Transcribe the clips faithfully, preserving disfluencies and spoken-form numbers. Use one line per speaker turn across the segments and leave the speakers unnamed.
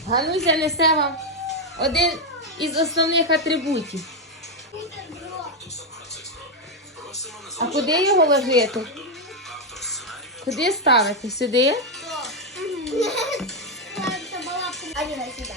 Гануся несе вам один із основних атрибутів. А куди його ложити? Куди ставити? Сюди?
Аліна, сідай.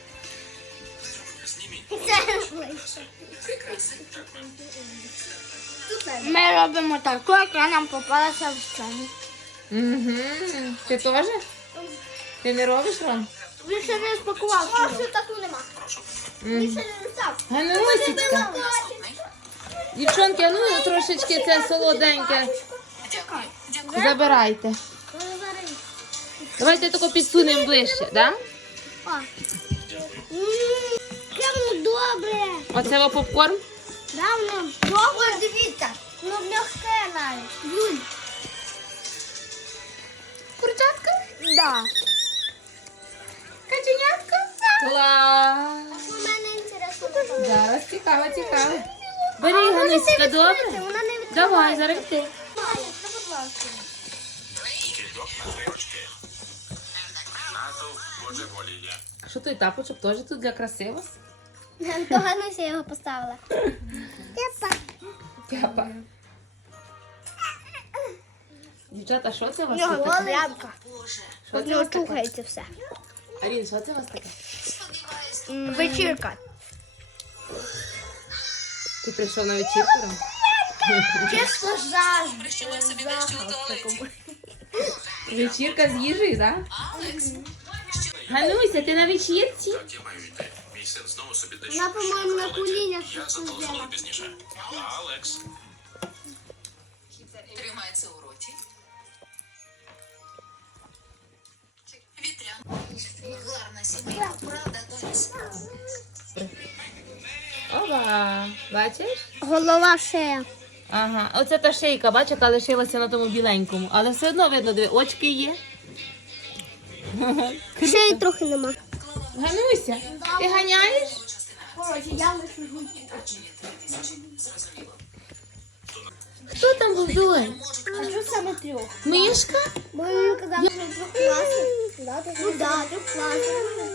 Ми робимо таку, яка нам попалася в сцені.
Угу. Ти теж? Ти не робиш, Ром?
Він ще не спакував. О, що таку нема. Він ще не став.
Ганусечка. Дівчонки, а ну трошечки це солоденьке. Забирайте. Давайте тако підсунемо ближче, да?
Прямо добре.
Оце во попкорн?
Да, воно добре, дивіться. Воно м'яке навіть. Люль.
Курчатка?
Да.
Каченятка? Клас!
У мене інтересно.
Зараз цікаво, цікаво. Бери, Гануська, добре?
Вона не відкриває.
Давай, зараз ти. Що той тапочок теж тут для красивості?
Погано я його поставила. Тепа.
Тяпа. Дівчата, що це у вас
Нього
тут таке?
тряпка.
Що
От
це у
нього
вас таке?
слухається все.
Арін, що це у вас таке?
Вечірка.
Ти прийшов на вечірку? Ром?
Чесно, жах.
Вечірка з їжею, так? Гануся, ти на вечірці?
Вона, по-моєму, на колінях щось зробила.
Алекс.
Тримається у роті. Вітряна. Гарна сімейна, правда, Доріс?
Ова, бачиш?
Голова шея.
Ага, оце та шийка, бачиш, яка лишилася на тому біленькому. Але все одно видно, диви, очки є.
Шеї трохи нема.
Гануся, ти ганяєш?
Коротше, я лишу.
Хто там був доль?
А що саме трьох?
Мишка?
Бо він казав, що трьох класів. Ну так, трьох класів.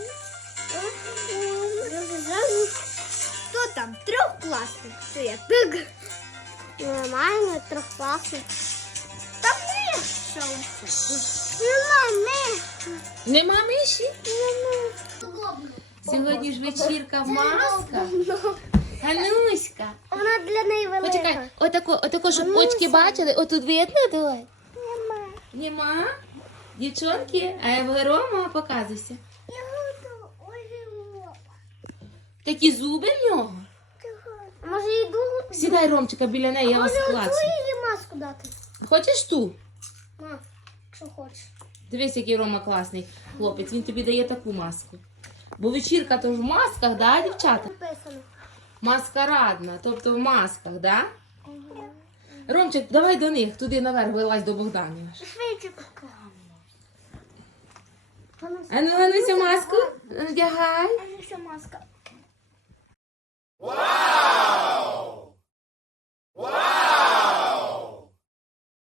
Хто там? Трьох класів. Що я? Пиг. Нормально, трьох класів. Та миша. Нема миші.
Нема миші?
Нема.
Сьогодні ж вечірка в масках. Гануська.
Вона для неї велика.
Почекай, отако, отако, щоб очки бачили, отут видно, давай.
Нема.
Нема? Дівчонки, а Рома, показуйся.
Я буду ой,
Такі зуби в нього.
може йду?
Сідай, Ромчика, біля неї, я вас
Може
клацну.
оцю її маску дати?
Хочеш ту?
На, що хочеш.
Дивись, який Рома класний хлопець, він тобі дає таку маску. Бо вечірка то ж в масках, да, дівчата?
Написано.
Маскарадна, тобто в масках, да? Ромчик, давай до них, туди наверх вилазь до Богданів.
Швидше.
А ну, Гануся, маску надягай.
А ну що маска?
Вау!